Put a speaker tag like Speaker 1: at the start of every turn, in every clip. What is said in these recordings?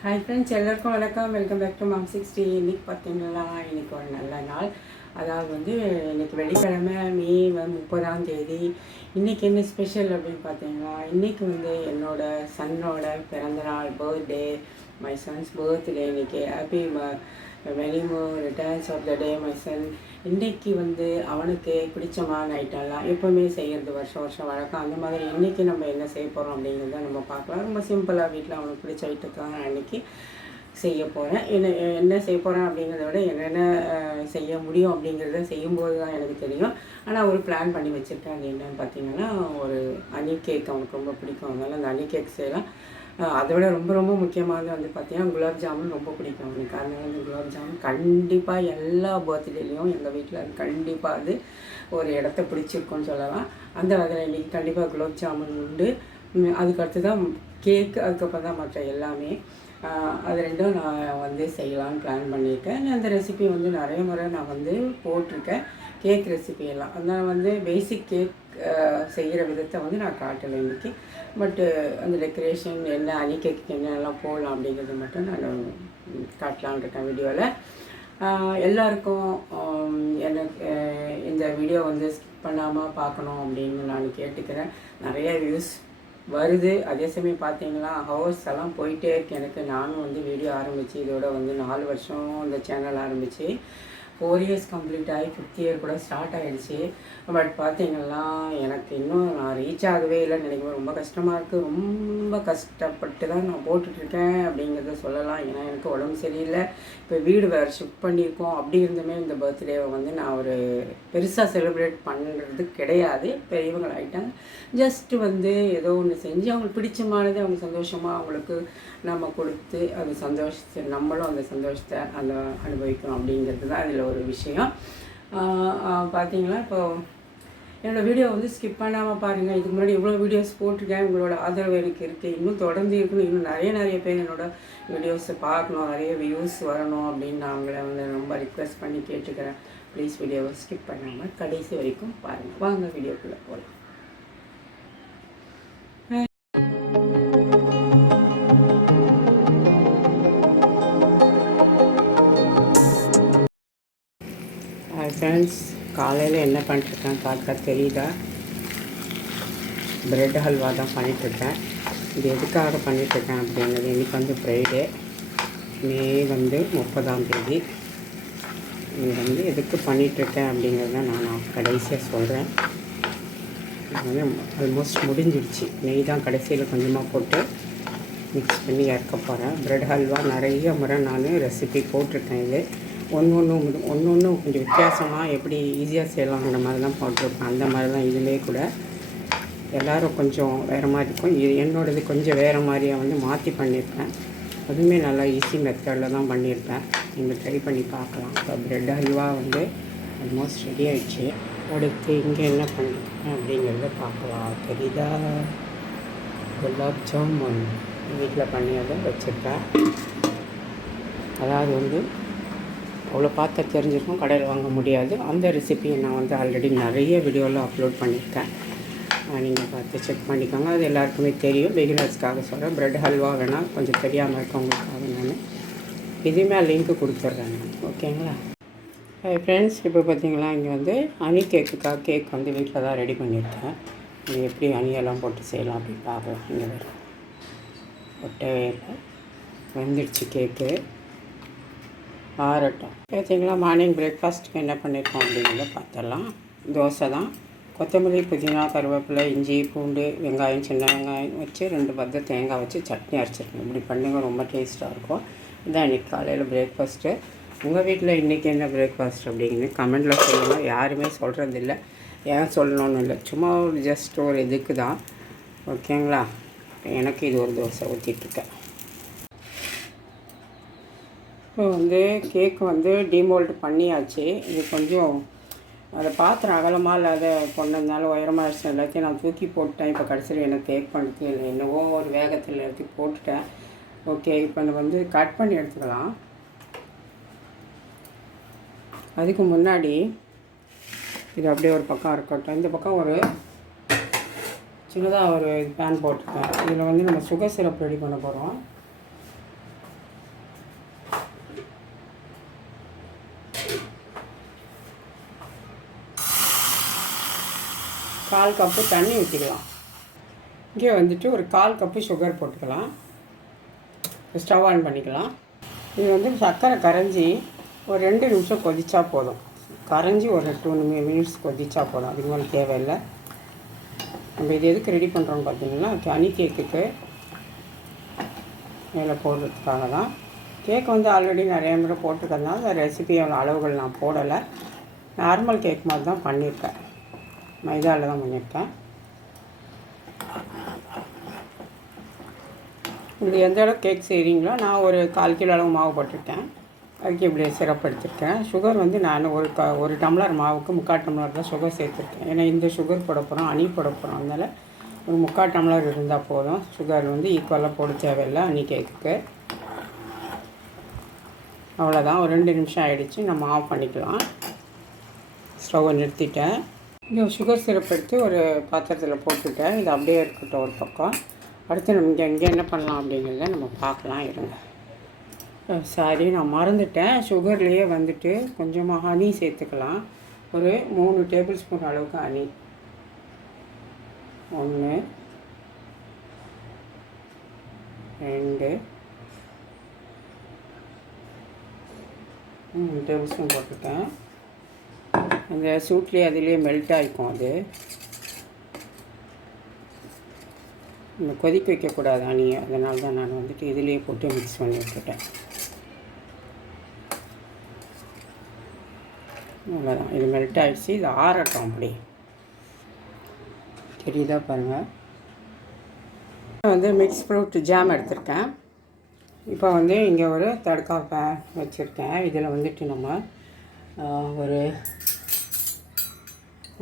Speaker 1: Hi friends எல்லாருக்கும் வணக்கம். Welcome back to mom sixty இன்னைக்கு பார்த்தீங்களா? இன்னைக்கு ஒரு நல்ல நாள். அதாவது வந்து இன்னைக்கு வெள்ளிக்கிழமை மே முப்பதாம் தேதி. இன்னைக்கு என்ன ஸ்பெஷல் அப்படின்னு பார்த்தீங்கன்னா இன்னைக்கு வந்து என்னோட சன்னோட பிறந்தநாள் பர்த்டே மை சன்ஸ் பர்த்டே இன்னைக்கு happy very more returns of the day my son இன்னைக்கு வந்து அவனுக்கு பிடிச்சமான ஐட்டம்லாம் எப்போவுமே செய்கிறது வருஷம் வருஷம் வழக்கம். அந்த மாதிரி இன்னைக்கு நம்ம என்ன செய்ய போகிறோம் அப்படிங்கிறத நம்ம பார்க்கலாம். ரொம்ப சிம்பிளாக வீட்டில் அவனுக்கு பிடிச்ச ஐட்டத்தை தான் செய்ய போகிறேன் என்ன என்ன செய்ய போகிறேன் அப்படிங்கிறத விட என்னென்ன செய்ய முடியும் அப்படிங்கிறத செய்யும்போது தான் எனக்கு தெரியும். ஆனால் ஒரு பிளான் பண்ணி வச்சுருக்கேன். அது என்னன்னு பார்த்தீங்கன்னா ஒரு அனி கேக் அவனுக்கு ரொம்ப பிடிக்கும். அதனால் அந்த அனி கேக் செய்யலாம். அதை விட ரொம்ப ரொம்ப முக்கியமானது வந்து பார்த்தீங்கன்னா குலாப் ஜாமுன் ரொம்ப பிடிக்கும் அவனுக்கு. அதனால வந்து குலாப் ஜாமுன் கண்டிப்பாக எல்லா பர்த்டேலேயும் எங்கள் வீட்டில் அது கண்டிப்பாக அது ஒரு இடத்த பிடிச்சிருக்கோன்னு சொல்லலாம். அந்த வகையில் இன்றைக்கி கண்டிப்பாக குலாப் ஜாமுன் உண்டு. அதுக்கு அடுத்து தான் கேக்கு அதுக்கப்புறம் தான் மற்ற எல்லாமே. அது ரெண்டும் நான் வந்து செய்யலாம்னு பிளான் பண்ணியிருக்கேன். அந்த ரெசிபி வந்து நிறைய முறை நான் வந்து போட்டிருக்கேன். கேக் ரெசிபி எல்லாம். அதனால் வந்து பேசிக் கேக் செய்கிற விதத்தை வந்து நான் காட்டலை இன்றைக்கி பட்டு அந்த டெக்கரேஷன் என்ன அணி கேக்கு என்னெல்லாம் போகலாம் அப்படிங்கிறது மட்டும் நான் காட்டலான் இருக்கேன் வீடியோவில் எல்லாருக்கும் எனக்கு இந்த வீடியோ வந்து ஸ்கிப் பண்ணாமல் பார்க்கணும் அப்படின்னு நான் கேட்டுக்கிறேன். நிறைய வியூஸ் வருது. அதே சமயம் பார்த்தீங்கன்னா ஹவர்ஸ் எல்லாம் போயிட்டே இருக்கு. எனக்கு நானும் வந்து வீடியோ ஆரம்பித்து இதோட வந்து நாலு வருஷம் இந்த சேனல் ஆரம்பித்து ஃபோர் இயர்ஸ் கம்ப்ளீட் ஆகி ஃபிஃப்த் இயர் கூட ஸ்டார்ட் ஆகிடுச்சு பட் பார்த்தீங்கன்னா எனக்கு இன்னும் நான் ரீச் ஆகவே இல்லைன்னு நினைக்கும் ரொம்ப கஷ்டமாக இருக்குது ரொம்ப கஷ்டப்பட்டு தான் நான் போட்டுட்ருக்கேன் அப்படிங்கிறத சொல்லலாம். ஏன்னா எனக்கு உடம்பு சரியில்லை. இப்போ வீடு வேறு ஷிஃப்ட் பண்ணியிருக்கோம். அப்படி இருந்துமே இந்த பர்த்டேவை வந்து நான் ஒரு பெருசாக செலிப்ரேட் பண்ணுறது கிடையாது. பெரியவங்க ஆகிட்டாங்க ஜஸ்ட்டு வந்து ஏதோ ஒன்று செஞ்சு அவங்களுக்கு பிடிச்சமானது அவங்க சந்தோஷமாக அவங்களுக்கு நம்ம கொடுத்து அந்த சந்தோஷத்தை நம்மளும் அந்த சந்தோஷத்தை அந்த அனுபவிக்கணும் அப்படிங்கிறது தான் இதில் ஒரு விஷயம். பார்த்தீங்கன்னா இப்போது பார்த்தீங்களா? என்னோடய வீடியோ வந்து ஸ்கிப் பண்ணாமல் பாருங்கள் இதுக்கு முன்னாடி இவ்வளோ வீடியோஸ் போட்டிருக்கேன். உங்களோட ஆதரவு எனக்கு இருக்குது இன்னும் தொடர்ந்து இருக்கணும். இன்னும் நிறைய நிறைய பேர் என்னோட வீடியோஸை பார்க்கணும். நிறைய வியூஸ் வரணும் அப்படின்னு நான் உங்களை வந்து ரொம்ப ரிக்வெஸ்ட் பண்ணி கேட்டுக்கிறேன். ப்ளீஸ் வீடியோவை ஸ்கிப் பண்ணாமல் கடைசி வரைக்கும் பாருங்கள் வாங்க வீடியோக்குள்ளே போகலாம் ஃப்ரெண்ட்ஸ் காலையில் என்ன பண்ணிட்டுருக்கேன் பார்க்க தெரியுதா? ப்ரெட் ஹல்வா தான் பண்ணிகிட்ருக்கேன் இது எதுக்காக பண்ணிகிட்ருக்கேன் அப்படிங்கிறது இன்றைக்கி வந்து ஃப்ரைடே மே வந்து முப்பதாம் தேதி. இது வந்து எதுக்கு பண்ணிகிட்ருக்கேன் அப்படிங்கிறத நான் நான் கடைசியாக சொல்கிறேன் வந்து ஆல்மோஸ்ட் முடிஞ்சிடுச்சு. நெய் தான் கடைசியில் கொஞ்சமாக போட்டு மிக்ஸ் பண்ணி இறக்க போகிறேன் ப்ரெட் ஹல்வா நிறைய முறை நான் ரெசிபி போட்டிருக்கேன் இது. ஒன்று ஒன்று ஒன்று ஒன்று கொஞ்சம் வித்தியாசமாக எப்படி ஈஸியாக செய்யலாங்கிற மாதிரி தான் போட்டிருப்பேன். அந்த மாதிரி தான் இதுலேயே கூட எல்லோரும் கொஞ்சம் வேறு மாதிரி இருக்கும். இது என்னோடது கொஞ்சம் வேறு மாதிரியாக வந்து மாற்றி பண்ணியிருப்பேன் அதுவுமே நல்லா ஈஸி மெத்தடில் தான் பண்ணியிருப்பேன் நீங்கள் ட்ரை பண்ணி பார்க்கலாம். இப்போ ப்ரெட் அல்வா வந்து ஆல்மோஸ்ட் ரெடி ஆகிடுச்சு அடுத்து இங்கே என்ன பண்ணியிருக்கேன் அப்படிங்கிறத பார்க்கலாம். தெரியுதா? குலாப் ஜாமுன். வீட்டில் பண்ணி அதை வச்சுருப்பேன் அதாவது வந்து அவ்வளோ பார்த்தா தெரிஞ்சிருக்கும் கடையில் வாங்க முடியாது. அந்த ரெசிபியை நான் வந்து ஆல்ரெடி நிறைய வீடியோவில் அப்லோட் பண்ணியிருக்கேன். நீங்கள் பார்த்து செக் பண்ணிக்கோங்க. அது எல்லாருக்குமே தெரியும். பிகினர்ஸ்க்காக சொல்கிறேன் ப்ரெட் ஹல்வா வேணால் கொஞ்சம் தெரியாமல் இருக்கவங்களுக்காக நான். இதுவுமே லிங்க்கு கொடுத்துட்றேன் நான். ஓகேங்களா? ஃப்ரெண்ட்ஸ் இப்போ பார்த்தீங்களா இங்கே வந்து அணி கேக்குக்காக கேக் வந்து வீட்டில் தான் ரெடி பண்ணியிருக்கேன். இது எப்படி அணியெல்லாம் போட்டு செய்யலாம் அப்படின்னு பார்க்கலாம். இங்கே வரும் ஒட்டவே இல்லை வெந்துடுச்சு கேக்கு ஆறட்டும். பார்த்தீங்களா மார்னிங் பிரேக்ஃபாஸ்ட்டுக்கு என்ன பண்ணியிருக்கோம் அப்படிங்கிறத பார்த்துடலாம் தோசை தான். கொத்தமல்லி புதினா கருவேப்பிலை இஞ்சி பூண்டு வெங்காயம் சின்ன வெங்காயம் வச்சு ரெண்டு பத்த தேங்காய் வச்சு சட்னி அரைச்சிருக்கேன் இப்படி பண்ணுங்க ரொம்ப டேஸ்ட்டாக இருக்கும். இதான் இன்றைக்கி காலையில் பிரேக்ஃபாஸ்ட்டு உங்கள் வீட்டில் இன்றைக்கி என்ன பிரேக்ஃபாஸ்ட் அப்படிங்கிறது கமெண்டில் சொல்லுங்கள் யாருமே சொல்கிறதில்ல ஏன் சொல்லணும்னு இல்லை. சும்மா ஒரு ஜஸ்ட் ஒரு இதுக்கு தான். ஓகேங்களா எனக்கு இது ஒரு தோசை ஊற்றிட்டுருக்கேன் இப்போ வந்து கேக் வந்து டிமோல்ட் பண்ணியாச்சு. இது கொஞ்சம் அதை பாத்திரம் அகலமாக இல்லாத கொண்டதுனால உயரமாகிடுச்சு எல்லாத்தையும் நான் தூக்கி போட்டேன் இப்போ கடைசியில் எனக்கு கேக் பண்ணுறது இல்லை. என்னவோ ஒரு வேகத்தில் எல்லாத்தையும் போட்டுட்டேன். ஓகே இப்போ நம்ம வந்து கட் பண்ணி எடுத்துக்கலாம். அதுக்கு முன்னாடி இது அப்படியே ஒரு பக்கம் இருக்கட்டும். இந்த பக்கம் ஒரு சின்னதாக ஒரு பேன் போட்டிருக்கேன் இதில் வந்து நம்ம சுகர் சிரப் ரெடி பண்ண போகிறோம் கால் கப்பு தண்ணி ஊற்றிக்கலாம் இங்கே வந்துட்டு ஒரு கால் கப்பு சுகர் போட்டுக்கலாம். ஸ்டவ் ஆன் பண்ணிக்கலாம். இது வந்து சர்க்கரை கரைஞ்சி ஒரு ரெண்டு நிமிஷம் கொதிச்சா போதும். கரைஞ்சி ஒரு டூ மினிட்ஸ் கொதிச்சா போதும். அதுக்கு மேலே தேவையில்லை. நம்ம இது எதுக்கு ரெடி பண்ணுறோம் பார்த்தீங்கன்னா ஹனி கேக்குக்கு மேலே போடுறதுக்காக தான் கேக் வந்து ஆல்ரெடி நிறைய முறை போட்டுக்கிறதுனால அந்த ரெசிபியோட அளவுகள் நான் போடலை. நார்மல் கேக் மாதிரி தான் பண்ணியிருக்கேன். மைதாவில் தான் பண்ணியிருக்கேன். இப்படி எந்த அளவுக்கு கேக் செய்கிறீங்களோ நான் ஒரு கால் கிலோ அளவு மாவு போட்டிருக்கேன். அதுக்கு இப்படி சிறப்பு எடுத்திருக்கேன். சுகர் வந்து நான் ஒரு க ஒரு டம்ளர் மாவுக்கு முக்கால் டம்ளர் தான் சுகர் சேர்த்துருக்கேன். ஏன்னா இந்த சுகர் போட போகிறோம் அணி போட போகிறோம் அதனால் ஒரு முக்கால் டம்ளர் இருந்தால் போதும். சுகர் வந்து ஈக்குவலாக போட தேவையில்லை அணி கேக்குக்கு அவ்வளோதான் ஒரு ரெண்டு நிமிஷம் ஆகிடுச்சு நம்ம ஆஃப் பண்ணிக்கலாம். ஸ்டவ்வை நிறுத்திட்டேன். இங்கே சுகர் சிரப் எடுத்து ஒரு பாத்திரத்தில் போட்டுட்டேன். இது அப்படியே இருக்கட்டும் ஒரு பக்கம். அடுத்து நம்ம இங்கே இங்கே என்ன பண்ணலாம் அப்படிங்கிறத நம்ம பார்க்கலாம் இருங்க. சாரி நான் மறந்துட்டேன். சுகர்லேயே வந்துட்டு கொஞ்சமாக ஹனி சேர்த்துக்கலாம். ஒரு மூணு டேபிள் ஸ்பூன் அளவுக்கு ஹனி ஒன்று ரெண்டு மூணு டேபிள் ஸ்பூன் போட்டுட்டேன். அந்த சூட்லேயே அதுலேயே மெல்ட் ஆகிக்கும் அது. இந்த கொதிக்க வைக்கக்கூடாது அணி அதனால தான் நான் வந்துட்டு இதுலேயே போட்டு மிக்ஸ் பண்ணி விட்டுட்டேன். அவ்வளோதான் இது மெல்ட் ஆகிடுச்சு இது ஆறட்டும் அப்படி தெரியுதா பாருங்கள் வந்து மிக்ஸ் ஃப்ரூட் ஜாம் எடுத்திருக்கேன். இப்போ வந்து இங்கே ஒரு தடுக்கா வச்சுருக்கேன். இதில் வந்துட்டு நம்ம ஒரு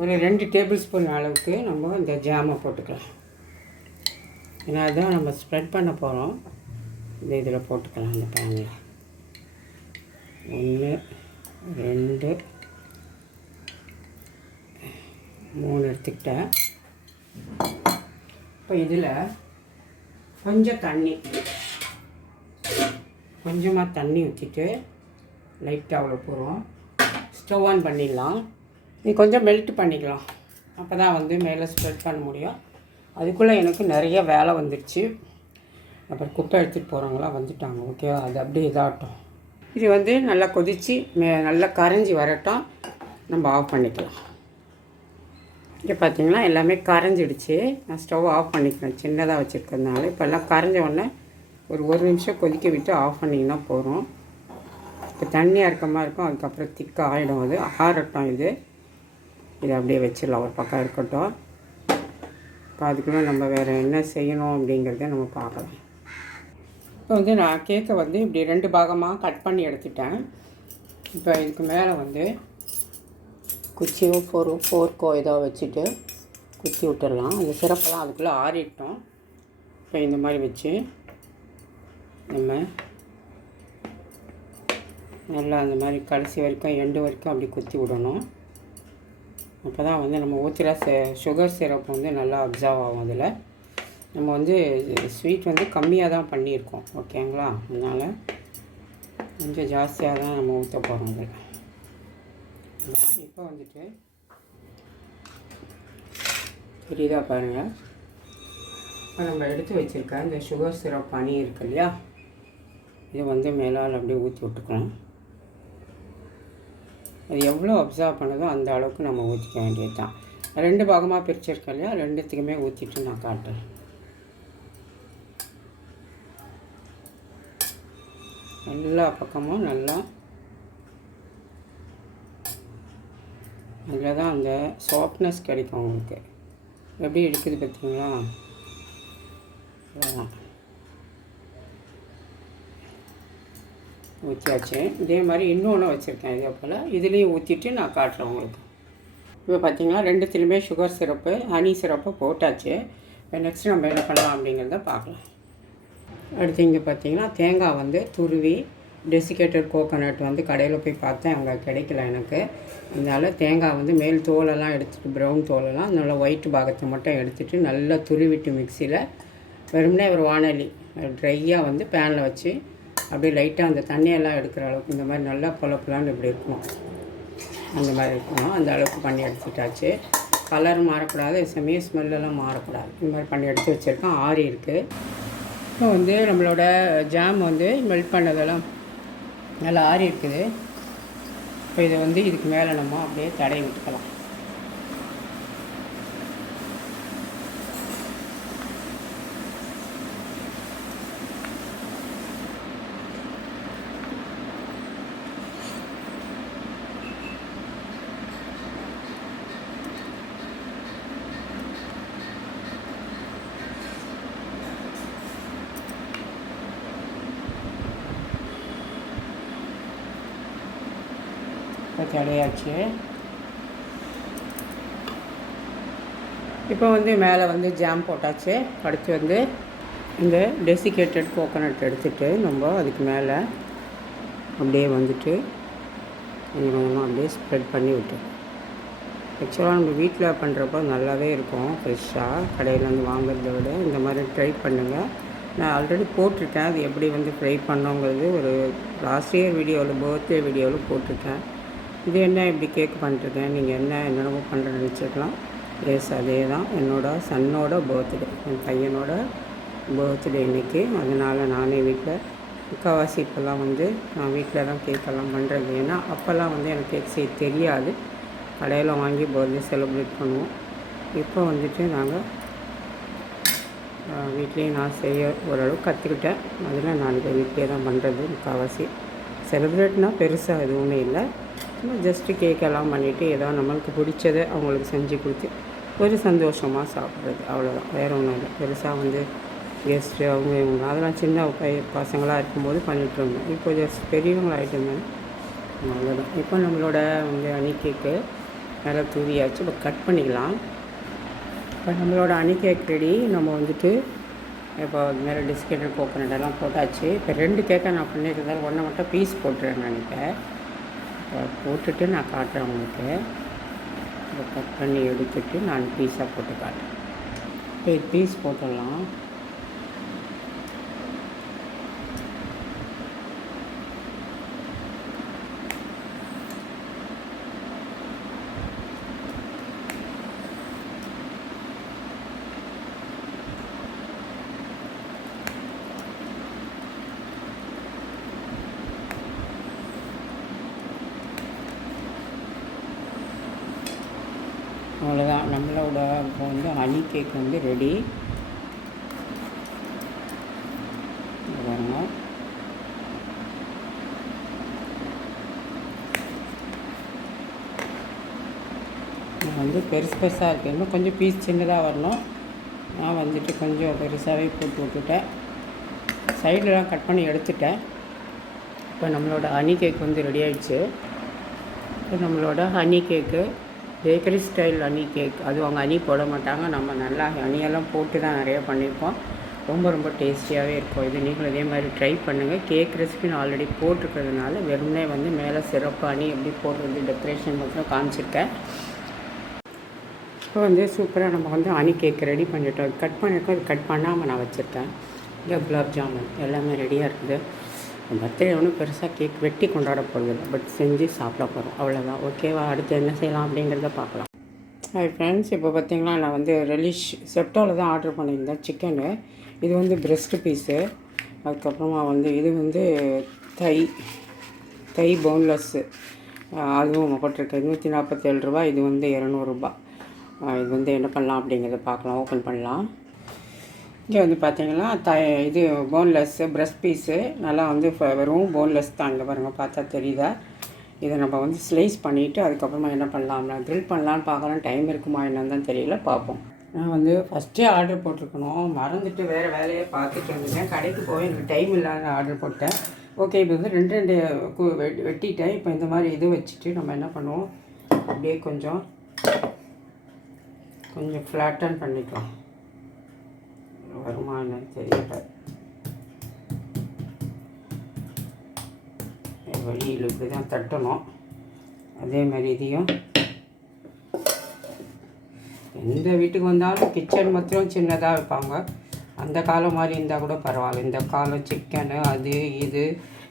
Speaker 1: ஒரு ரெண்டு டேபிள் ஸ்பூன் அளவுக்கு நம்ம இந்த ஜாமை போட்டுக்கலாம். ஏன்னா அதுதான் நம்ம ஸ்ப்ரெட் பண்ண போகிறோம் இந்த இதில் போட்டுக்கலாம் இந்த பேனில். ஒன்று ரெண்டு மூணு எடுத்துக்கிட்டேன். இப்போ இதில் கொஞ்சம் தண்ணி கொஞ்சமாக தண்ணி ஊற்றிட்டு லைட்டாக அவ்வளோ போகிறோம் ஸ்டவ் ஆன் பண்ணிடலாம். இது கொஞ்சம் மெல்ட் பண்ணிக்கலாம். அப்போ தான் வந்து மேலே ஸ்ப்ரெட் பண்ண முடியும். அதுக்குள்ளே எனக்கு நிறைய வேலை வந்துடுச்சு அப்புறம் குப்பை எடுத்துகிட்டு போகிறவங்களாம் வந்துட்டாங்க. ஓகேவா அது அப்படியே இதாகட்டும். இது வந்து நல்லா கொதித்து மே நல்லா கரைஞ்சி வரட்டும். நம்ம ஆஃப் பண்ணிக்கலாம். இங்கே பார்த்தீங்கன்னா எல்லாமே கரைஞ்சிடுச்சு. நான் ஸ்டவ் ஆஃப் பண்ணிக்கிறேன். சின்னதாக வச்சுருக்கிறதுனால. இப்போல்லாம் கரைஞ்ச உடனே ஒரு ஒரு நிமிஷம் கொதிக்க விட்டு ஆஃப் பண்ணிங்கன்னா போகிறோம் இப்போ தண்ணியாக இருக்க இருக்கும். அதுக்கப்புறம் திக்காக ஆகிடும் அது. ஆறட்டும் இது. இதை அப்படியே வச்சிடலாம். ஒரு பக்கம் இருக்கட்டும். இப்போ அதுக்குள்ளே நம்ம வேறு என்ன செய்யணும் அப்படிங்கிறத நம்ம பார்க்கலாம். இப்போ வந்து நான் கேக்கை வந்து இப்படி ரெண்டு பாகமாக கட் பண்ணி எடுத்துட்டேன். இப்போ இதுக்கு மேலே வந்து குச்சியோ ஃபோர் ஃபோர்க்கோ ஏதோ வச்சுட்டு குத்தி விட்டுடலாம். அந்த சிறப்பெல்லாம் அதுக்குள்ளே ஆறிட்டோம். இப்போ இந்த மாதிரி வச்சு நம்ம நல்லா அந்த மாதிரி கடைசி வரைக்கும் எண்டு வரைக்கும் அப்படி குத்தி விடணும். அப்போ தான் வந்து நம்ம ஊற்றுற சுகர் சிரப் வந்து நல்லா அப்சர்வ் ஆகும் அதில். நம்ம வந்து ஸ்வீட் வந்து கம்மியாக தான் பண்ணியிருக்கோம் ஓகேங்களா அதனால் கொஞ்சம் ஜாஸ்தியாக தான் நம்ம ஊற்ற போகிறோம் அதில். இப்போ வந்துட்டு தெரியுதா பாருங்கள் இப்போ நம்ம எடுத்து வச்சுருக்க இந்த சுகர் சிரப் பனி இருக்கு இல்லையா? இது வந்து மேலால் அப்படியே ஊற்றி விட்டுக்கலாம் அது எவ்வளோ அப்சர்வ் பண்ணுதோ அந்த அளவுக்கு நம்ம ஊற்றிக்க வேண்டியது தான் ரெண்டு பாகமாக பிரிச்சிருக்கோம் இல்லையா? ரெண்டுத்துக்குமே ஊற்றிட்டு நான் காட்டுறேன். எல்லா பக்கமும் நல்லா அதில் தான் அந்த சாஃப்ட்னஸ் கிடைக்கும் உங்களுக்கு. எப்படி இருக்குது பார்த்தீங்களா? அவ்வளோதான் ஊற்றியாச்சு இதே மாதிரி இன்னொன்று வச்சுருக்கேன் இதே போல். இதுலேயும் ஊற்றிட்டு நான் காட்டுறேன் உங்களுக்கு. இப்போ பார்த்தீங்கன்னா ரெண்டுத்துலேயுமே சுகர் சிரப்பு ஹனி சிரப்பு போட்டாச்சு. இப்போ நெக்ஸ்ட் நம்ம என்ன பண்ணலாம் அப்படிங்கிறத பார்க்கலாம். அடுத்து இங்கே பார்த்தீங்கன்னா தேங்காய் வந்து துருவி டெசிகேட்டட் கோகோனட் வந்து கடையில் போய் பார்த்தேன். அங்கே கிடைக்கல எனக்கு. அதனால் தேங்காய் வந்து மேல் தோலெல்லாம் எடுத்துகிட்டு ப்ரௌன் தோலெல்லாம் நல்லா ஒயிட் பாகத்தை மட்டும் எடுத்துகிட்டு நல்லா துருவிட்டு மிக்சியில் வெறுமனே ஒரு வானொலி ட்ரையாக வந்து பேனில் வச்சு அப்படியே லைட்டாக அந்த தண்ணியெல்லாம் எடுக்கிற அளவுக்கு இந்த மாதிரி நல்லா பொலப்பலான்னு இப்படி இருக்கும். அந்த மாதிரி இருக்கும் அந்த அளவுக்கு பண்ணி எடுத்துட்டாச்சு. கலர் மாறக்கூடாது. சமயம் ஸ்மெல்லெல்லாம் மாறக்கூடாது. இந்த மாதிரி பண்ணி எடுத்து வச்சுருக்கோம். ஆறி இருக்குது இப்போ வந்து நம்மளோட ஜாம் வந்து மெல்ட் பண்ணதெல்லாம் நல்லா ஆறி இருக்குது. இப்போ இதை வந்து இதுக்கு மேலே நம்ம அப்படியே தடை விட்டுக்கலாம். இப்போ தடையாச்சு இப்போ வந்து மேலே வந்து ஜாம் போட்டாச்சு. அடுத்து வந்து இந்த டெசிகேட்டட் கோகோனட் எடுத்துகிட்டு நம்ம அதுக்கு மேலே அப்படியே வந்துட்டு கொஞ்சம் கொஞ்சமாக அப்படியே ஸ்ப்ரெட் பண்ணி விட்டு. ஆக்சுவலாக நம்ம வீட்டில் பண்ணுறப்போ நல்லாவே இருக்கும். ஃப்ரெஷ்ஷாக கடையில் வந்து வாங்குறத விட இந்த மாதிரி ட்ரை பண்ணுங்கள் நான் ஆல்ரெடி போட்டிருக்கேன். அது எப்படி வந்து ஃப்ரை பண்ணோங்கிறது ஒரு லாஸ்ட் இயர் வீடியோவில் பர்த்டே வீடியோவில் போட்டிருக்கேன். இது என்ன இப்படி கேக் பண்ணுறது நீங்கள் என்ன என்னென்னமோ பண்ணுறேன்னு நினச்சிக்கலாம் எஸ் அதே தான் என்னோட சன்னோட பர்த்டே என் பையனோட பர்த்டே இன்னைக்கு. அதனால் நானே வீட்டில் முக்கால்வாசி இப்போல்லாம் வந்து நான் வீட்டில் தான் கேக்கெல்லாம் பண்ணுறது ஏன்னா அப்போல்லாம் வந்து எனக்கு கேக் செய்ய தெரியாது. கடையில் வாங்கி பர்த்டே செலிப்ரேட் பண்ணுவோம். இப்போ வந்துட்டு நாங்கள் வீட்லேயே நான் செய்ய ஓரளவு கற்றுக்கிட்டேன் அதில் நான் இப்போ வீட்லேயே தான் பண்ணுறது முக்கால்வாசி செலிப்ரேட்னால் பெருசாக எதுவுமே இல்லை. சும்மா ஜஸ்ட்டு கேக்கெல்லாம் பண்ணிவிட்டு ஏதோ நம்மளுக்கு பிடிச்சதை அவங்களுக்கு செஞ்சு கொடுத்து ஒரு சந்தோஷமாக சாப்பிட்றது. அவ்வளோதான் வேறு ஒன்றும் இல்லை. பெருசாக வந்து கெஸ்ட்டு அவங்க இவங்க. அதெல்லாம் சின்ன பை பசங்களாக இருக்கும்போது பண்ணிகிட்ருந்தோம் இப்போ ஜஸ்ட் பெரியவங்களாகிட்டு இருந்தாங்க அவ்வளோதான் இப்போ நம்மளோட வந்து அணி கேக்கு மேலே தூவியாச்சு. இப்போ கட் பண்ணிக்கலாம். இப்போ நம்மளோட அணிக்கேக் ரெடி. நம்ம வந்துட்டு இப்போ மேலே டிஸ்கெட்டு கோகோனட் எல்லாம் போட்டாச்சு. இப்போ ரெண்டு கேக்கை நான் பண்ணியிருந்தாலும் ஒன்றை மட்டும் பீஸ் போட்டுறேன் நினைப்பேன் போட்டுட்டு நான் காட்டுறேன் உங்களுக்கு. இதை கட் பண்ணி எடுத்துட்டு நான் பீஸாக போட்டு காட்டுறேன். இப்போ பீஸ் போட்டுடலாம் அவ்வளோதான் நம்மளோட இப்போ வந்து ஹனி கேக் வந்து ரெடி பாருங்க. வந்து பெருசு பெருசாக இருக்குது இன்னும் கொஞ்சம் பீஸ் சின்னதாக வரணும். நான் வந்துட்டு கொஞ்சம் பெருசாகவே போட்டு விட்டுட்டேன். சைடெலாம் கட் பண்ணி எடுத்துட்டேன். இப்போ நம்மளோட ஹனி கேக் வந்து ரெடி ஆயிடுச்சு. இப்போ நம்மளோட honey cake bakery style honey cake அது அவங்க அணி போட மாட்டாங்க. நம்ம நல்லா அணியெல்லாம் போட்டு தான் நிறைய பண்ணியிருப்போம் ரொம்ப ரொம்ப டேஸ்டியாகவே இருக்கும். இது நீங்களும் இதே மாதிரி ட்ரை பண்ணுங்கள் கேக் ரெசிபி நான் ஆல்ரெடி போட்டிருக்கிறதுனால வெறுமனே வந்து மேலே சிறப்பு அணி எப்படி போடுறது டெக்கரேஷன் மட்டும் காமிச்சிருக்கேன். இப்போ வந்து சூப்பராக நம்ம வந்து அணி கேக் ரெடி பண்ணிட்டோம். கட் பண்ணியிருக்கோம் கட் பண்ணாமல் நான் வச்சுருக்கேன். இந்த குலாப் ஜாமுன். எல்லாமே ரெடியாக இருக்குது. பர்த்டே ஒன்றும் பெருசாக கேக் வெட்டி கொண்டாட போகிறதில்ல பட் செஞ்சு சாப்பிட போகிறோம் அவ்வளோதான் ஓகேவா அடுத்து என்ன செய்யலாம் அப்படிங்கிறத பார்க்கலாம். ஹாய் ஃப்ரெண்ட்ஸ் இப்போ பார்த்தீங்களா நான் வந்து ரெலிஷ் செப்டோவில் தான் ஆர்டர் பண்ணியிருந்தேன் சிக்கனு இது வந்து பிரெஸ்ட் பீஸு அதுக்கப்புறமா வந்து இது வந்து தை தை போன்லெஸ்ஸு அதுவும் போட்டிருக்கு நூற்றி நாற்பத்தேழு ரூபா இது வந்து இரநூறுபா இது வந்து என்ன பண்ணலாம் அப்படிங்கிறத பார்க்கலாம். ஓப்பன் பண்ணலாம். இங்கே வந்து பார்த்தீங்கன்னா த இது போன்லெஸ்ஸு ப்ரெஷ் பீஸு நல்லா வந்து ஃப- வெறும் போன்லெஸ் தான் இங்கே பாருங்கள் பார்த்தா தெரியுதா? இதை நம்ம வந்து ஸ்லைஸ் பண்ணிவிட்டு அதுக்கப்புறமா என்ன பண்ணலாம்னா க்ரில் பண்ணலான்னு பார்க்கலாம் டைம் இருக்குமா என்னன்னு தான் தெரியல பார்ப்போம். நான் வந்து ஃபஸ்ட்டே ஆர்டர் போட்டிருக்கணும். மறந்துட்டு வேறு வேலையை பார்த்துட்டு வந்துட்டேன் கடைக்கு போய் எனக்கு டைம் இல்லாத ஆர்டர் போட்டேன். ஓகே இப்போ வந்து ரெண்டு ரெண்டு கு- வெட்- வெட்டிட்டேன். இப்போ இந்த மாதிரி இது வச்சுட்டு நம்ம என்ன பண்ணுவோம்? அப்படியே கொஞ்சம் கொஞ்சம் ஃப்ளாட்டன் பண்ணிக்கலாம். வருமா என்னன்னு தெரியல. வெளியில் இப்படி தான் தட்டணும். அதே மாதிரி இதையும் எந்த வீட்டுக்கு வந்தாலும் கிச்சன் மாத்திரம் சின்னதாக வைப்பாங்க. அந்த காலம் மாதிரி இருந்தால் கூட பரவாயில்ல. இந்த காலம் சிக்கனு அது இது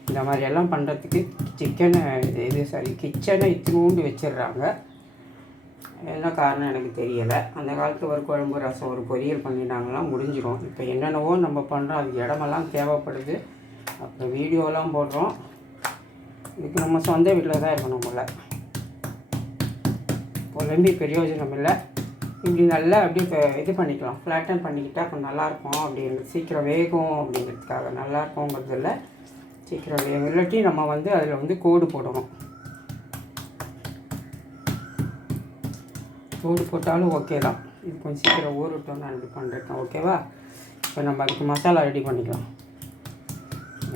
Speaker 1: இந்த மாதிரி எல்லாம் பண்ணுறதுக்கு சிக்கனை இது சாரி கிச்சனை இத்தினூண்டு வச்சிடுறாங்க. என்ன காரணம் எனக்கு தெரியலை. அந்த காலத்தில் ஒரு குழம்பு ரசம் ஒரு பொரியல் பண்ணிட்டாங்கன்னா முடிஞ்சிடும் இப்போ என்னென்னவோ நம்ம பண்ணுறோம் அதுக்கு இடமெல்லாம் தேவைப்படுது. அப்புறம் வீடியோலாம் போடுறோம். இதுக்கு நம்ம சொந்த வீட்டில் தான் இருக்கணும் போல். புலம்பி பிரயோஜனம் இல்லை. இப்படி நல்லா அப்படியே இப்போ இது பண்ணிக்கலாம். ஃப்ளாட்டன் பண்ணிக்கிட்டால் கொஞ்சம் நல்லாயிருக்கும் அப்படிங்கிறது சீக்கிரம் வேகும் அப்படிங்கிறதுக்காக. நல்லா இல்லை சீக்கிரம் வேகும். இல்லாட்டி நம்ம வந்து அதில் வந்து கோடு போடணும். சூடு போட்டாலும் ஓகே தான். இது கொஞ்சம் சீக்கிரம் ஊறட்டும் நான் ரெடி பண்ணுறேன் ஓகேவா இப்போ நம்ம அதுக்கு மசாலா ரெடி பண்ணிக்கலாம்.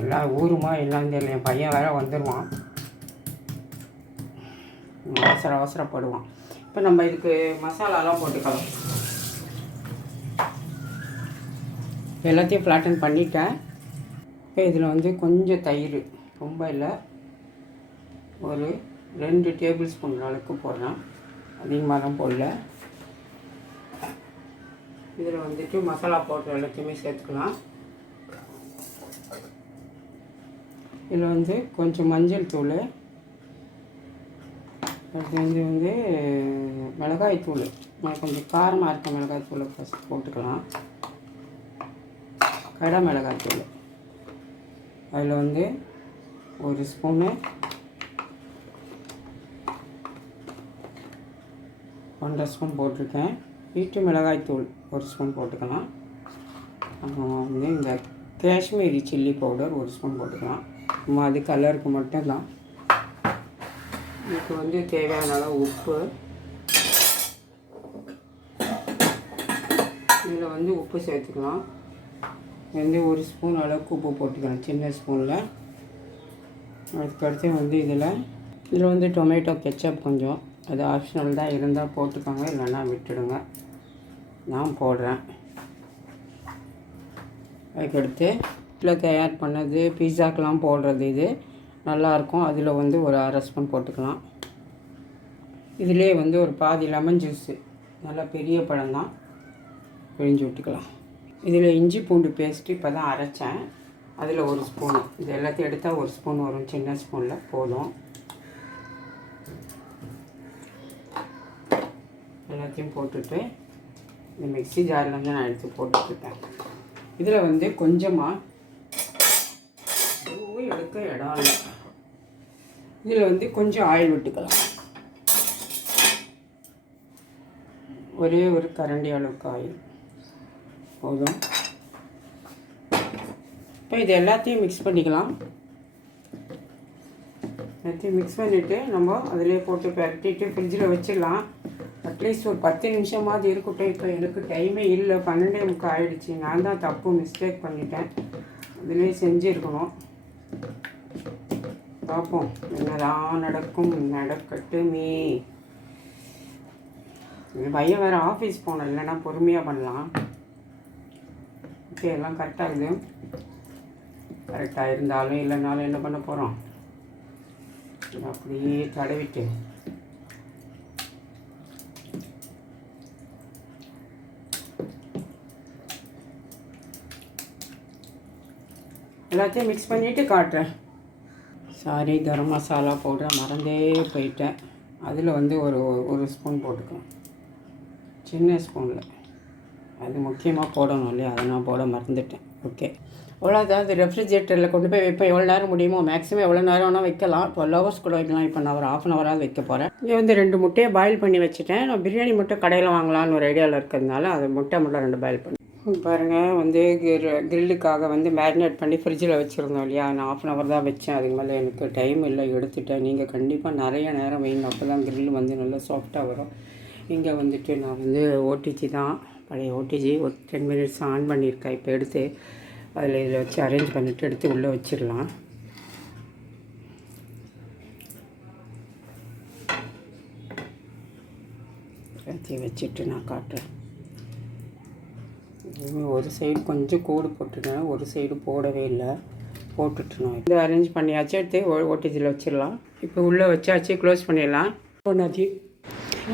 Speaker 1: எல்லாம் ஊருமா எல்லாம் தெரியல. என் பையன் வேற வந்துடுவான் அவசர அவசரப்படுவான். இப்போ நம்ம இதுக்கு மசாலாலாம் போட்டுக்கலாம். எல்லாத்தையும் ஃப்ளாட்டன் பண்ணிட்டேன். இப்போ இதில் வந்து கொஞ்சம் தயிர். ரொம்ப இல்லை. ஒரு ரெண்டு டேபிள் ஸ்பூன் அளவுக்கு போடுறேன் அதிகமாக தான் போடல. இதில் வந்துட்டு மசாலா பவுடர் எல்லாத்தையுமே சேர்த்துக்கலாம். இதில் வந்து கொஞ்சம் மஞ்சள் தூள் அடுத்து வந்து வந்து மிளகாய் தூள் நான் கொஞ்சம் காரமாக இருக்க மிளகாய் தூளை ஃபஸ்ட் போட்டுக்கலாம். கடை மிளகாய் தூள். அதில் வந்து ஒரு ஸ்பூனு ஒன்றரை ஸ்பூன் போட்டிருக்கேன். வீட்டு மிளகாய் தூள் ஒரு ஸ்பூன் போட்டுக்கலாம். அப்புறம் வந்து இந்த காஷ்மீரி சில்லி பவுடர் ஒரு ஸ்பூன் போட்டுக்கலாம். சும்மா அது கலருக்கு மட்டும்தான் இதுக்கு வந்து தேவையான அளவு உப்பு. இதில் வந்து உப்பு சேர்த்துக்கலாம். வந்து ஒரு ஸ்பூன் அளவுக்கு உப்பு போட்டுக்கலாம் சின்ன ஸ்பூனில் அதுக்கடுத்து வந்து இதில் இதில் வந்து டொமேட்டோ கெச்சப் கொஞ்சம். அது ஆப்ஷனல் தான் இருந்தால் போட்டுக்கோங்க இல்லைன்னா விட்டுடுங்க. நான் போடுறேன். அதுக்கடுத்து வீட்டில் தயார் பண்ணது பீஸாக்கெலாம் போடுறது இது. நல்லாயிருக்கும். அதில் வந்து ஒரு அரை ஸ்பூன் போட்டுக்கலாம். இதிலே வந்து ஒரு பாதி லெமன் ஜூஸு நல்லா பெரிய பழம் தான். பிழிஞ்சு விட்டுக்கலாம். இதில் இஞ்சி பூண்டு பேஸ்ட்டு இப்போ தான் அரைச்சேன். அதில் ஒரு ஸ்பூனு இது எல்லாத்தையும் எடுத்தால் ஒரு ஸ்பூன் வரும். சின்ன ஸ்பூனில் போதும். எல்லாத்தையும் போட்டுட்டு இந்த மிக்ஸி ஜாரில் வந்து நான் எடுத்து போட்டுட்ருக்கேன். இதில் வந்து கொஞ்சமாக பூ எடுக்க இடம் இல்லை. இதில் வந்து கொஞ்சம் ஆயில் விட்டுக்கலாம். ஒரே ஒரு கரண்டி அளவுக்கு ஆயில். போதும். இப்போ இது எல்லாத்தையும் மிக்ஸ் பண்ணிக்கலாம். எல்லாத்தையும் மிக்ஸ் பண்ணிவிட்டு நம்ம அதிலே போட்டு பரட்டிட்டு ஃப்ரிட்ஜில் வச்சிடலாம். அட்லீஸ்ட் ஒரு பத்து நிமிஷமாவது இருக்கட்டும். இப்போ எனக்கு டைமே இல்லை. பன்னெண்டே முக்கால் ஆகிடுச்சி நான் தான் தப்பு மிஸ்டேக் பண்ணிட்டேன். அதுலேயே செஞ்சுருக்கணும். பார்ப்போம். என்னதான் நடக்கும் நடக்கட்டுமே. பையன் வேறு ஆஃபீஸ் போனோம் இல்லைன்னா பொறுமையாக பண்ணலாம். ஓகே எல்லாம் கரெக்டாக இருக்குது கரெக்டாக இருந்தாலும் இல்லைனாலும் என்ன பண்ண போகிறோம் அப்படியே தடவிட்டு. எல்லாத்தையும் மிக்ஸ் பண்ணிவிட்டு காட்டுறேன். சாரி கரம் மசாலா பவுடர் மறந்தே போயிட்டேன். அதில் வந்து ஒரு ஒரு ஸ்பூன் போட்டுக்கலாம். சின்ன ஸ்பூனில் அது முக்கியமாக போடணும் இல்லையா? அதை நான் போட மறந்துட்டேன். ஓகே எவ்வளோ அதாவது ரெஃப்ரிஜரேட்டரில் கொண்டு போய் வைப்பேன். எவ்வளோ நேரம் முடியுமோ மேக்ஸிமம் எவ்வளோ நேரம் வேணால் வைக்கலாம். டுவெல் ஹவர்ஸ் கூட வைக்கலாம் இப்போ நான் ஒரு ஆஃப் அன் ஹவராக வைக்க போகிறேன் இங்கே வந்து ரெண்டு முட்டையை பாயில் பண்ணி வச்சுட்டேன். நான் பிரியாணி முட்டை கடையில் வாங்கலாம்னு ஒரு ஐடியாவில் இருக்கிறதுனால அது முட்டை மட்டும் ரெண்டு பாயில் பண்ணி பாருங்கள் வந்து கிரில்லுக்காக வந்து மேரினேட் பண்ணி ஃப்ரிட்ஜில் வச்சுருந்தோம் இல்லையா? நான் ஆஃப் அன் ஹவர் தான் வச்சேன். அதுக்கு மேலே எனக்கு டைம் இல்லை எடுத்துட்டேன். நீங்கள் கண்டிப்பாக நிறைய நேரம் வைங்க. அப்போ தான் கிரில் வந்து நல்லா சாஃப்டாக வரும். இங்கே வந்துட்டு நான் வந்து ஓடிஜி தான். பழைய ஓடிஜி ஒரு டென் மினிட்ஸ் ஆன் பண்ணியிருக்கேன். இப்போ எடுத்து அதில் இதில் வச்சு அரேஞ்ச் பண்ணிவிட்டு எடுத்து உள்ளே வச்சிடலாம். வச்சுட்டு நான் காட்டுறேன். ஒரு சைடு கொஞ்சம் கோடு போட்டுட்டேன். ஒரு சைடு போடவே இல்லை. போட்டுட்டணும் இது அரேஞ்ச் பண்ணியாச்சு. எடுத்து ஓட்டேஜில் வச்சிடலாம். இப்போ உள்ளே வச்சாச்சு. க்ளோஸ் பண்ணிடலாம். ஒன்றாச்சு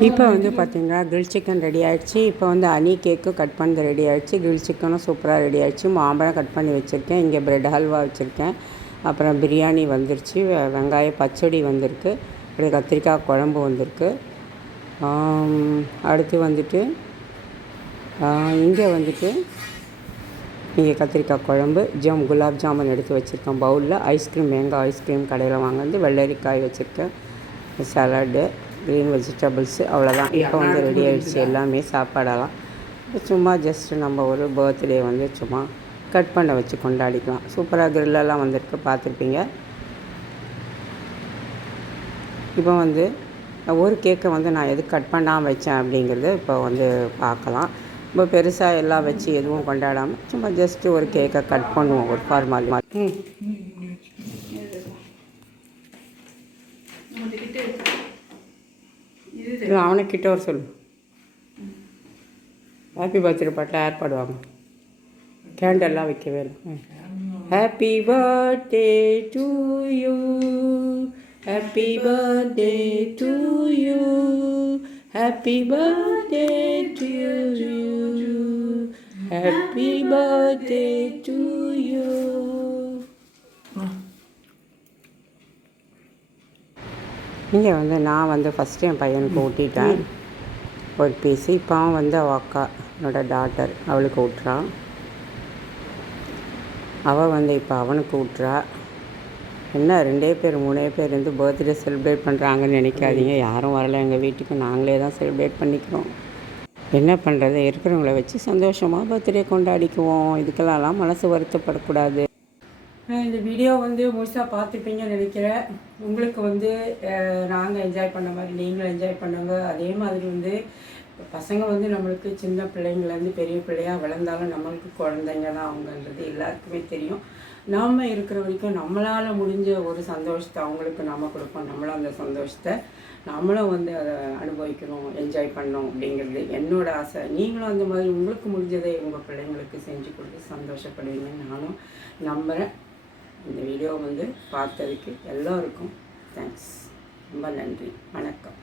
Speaker 1: இப்போ வந்து பார்த்தீங்கன்னா கிரில் சிக்கன் ரெடி ஆகிடுச்சு இப்போ வந்து அனி கேக்கும் கட் பண்ணது ரெடி ஆகிடுச்சு கிரில் சிக்கனும் சூப்பராக ரெடி ஆகிடுச்சு மாம்பழம் கட் பண்ணி வச்சுருக்கேன். இங்கே ப்ரெட் ஹல்வா வச்சுருக்கேன். அப்புறம் பிரியாணி வந்துருச்சு. வெ- வெங்காய பச்சடி வந்திருக்கு. அப்படியே கத்திரிக்காய் குழம்பு வந்திருக்கு. அடுத்து வந்துட்டு இங்கே வந்துட்டு இங்கே கத்திரிக்காய் குழம்பு ஜாம் குலாப் ஜாமுன் எடுத்து வச்சுருக்கேன் பவுலில். ஐஸ்கிரீம் மேங்கா ஐஸ்கிரீம் கடையில் வாங்கினது வெள்ளரிக்காய் வச்சுருக்கேன். சலாடு க்ரீன் வெஜிடபிள்ஸு அவ்வளோதான் இப்போ வந்து ரெடி ஆயிடுச்சு. எல்லாமே சாப்பாடெல்லாம். சும்மா ஜஸ்ட்டு நம்ம ஒரு பர்த்டே வந்து சும்மா கட் பண்ண வச்சு கொண்டாடிக்கலாம். சூப்பராக கிரில்லெல்லாம் வந்திருக்கு பார்த்துருப்பீங்க. இப்போ வந்து ஒரு கேக்கை வந்து நான் எதுக்கு கட் பண்ணாமல் வச்சேன் அப்படிங்கிறத இப்போ வந்து பார்க்கலாம். ரொம்ப பெருசாக எல்லாம் வச்சு எதுவும் கொண்டாடாமல் சும்மா ஜஸ்ட்டு ஒரு கேக்கை கட் பண்ணுவோம் ஒரு ஃபார்மால் மாதிரி. இல்லை அவனுக்கிட்ட ஒரு சொல்லு. ஹாப்பி பர்த்டே பாட்டில் ஏர் பாடுவாங்க கேண்டல்லாம் வைக்கவே இல்லை. Happy birthday to you happy birthday to you happy birthday to you happy birthday to you இங்கே வந்து நான் வந்து ஃபஸ்ட்டு என் பையனுக்கு ஊட்டிட்டேன். ஒரு பீஸு. இப்போ அவன் வந்து அவள் அக்கா என்னோட டாட்டர் அவளுக்கு ஊட்டுறான் அவள் வந்து இப்போ அவனுக்கு ஊட்டுறா. என்ன ரெண்டே பேர் மூணே பேர் வந்து பர்த்டே செலிப்ரேட் பண்ணுறாங்கன்னு நினைக்காதீங்க. யாரும் வரல எங்கள் வீட்டுக்கு நாங்களே தான் செலிப்ரேட் பண்ணிக்கிறோம். என்ன பண்ணுறது இருக்கிறவங்கள வச்சு சந்தோஷமாக பர்த்டே கொண்டாடிக்குவோம். இதுக்கெல்லாம் மனசு வருத்தப்படக்கூடாது. இந்த வீடியோ வந்து முழுசாக பார்த்துப்பீங்கன்னு நினைக்கிறேன். உங்களுக்கு வந்து நாங்கள் என்ஜாய் பண்ண மாதிரி நீங்களும் என்ஜாய் பண்ணுங்க. அதே மாதிரி வந்து பசங்க வந்து நம்மளுக்கு சின்ன பிள்ளைங்கள்லேருந்து பெரிய பிள்ளையாக வளர்ந்தாலும் நம்மளுக்கு குழந்தைங்க தான் அவங்கன்றது எல்லாருக்குமே தெரியும். நாம் இருக்கிற வரைக்கும் நம்மளால் முடிஞ்ச ஒரு சந்தோஷத்தை அவங்களுக்கு நாம் கொடுப்போம். நம்மளும் அந்த சந்தோஷத்தை நம்மளும் வந்து அதை அனுபவிக்கணும் என்ஜாய் பண்ணணும் அப்படிங்கிறது என்னோட ஆசை. நீங்களும் அந்த மாதிரி உங்களுக்கு முடிஞ்சதை உங்கள் பிள்ளைங்களுக்கு செஞ்சு கொடுத்து சந்தோஷப்படுவீங்கன்னு நானும் நம்புகிறேன் இந்த வீடியோ வந்து பார்த்ததுக்கு எல்லோருக்கும் தேங்க்ஸ் ரொம்ப நன்றி. வணக்கம்.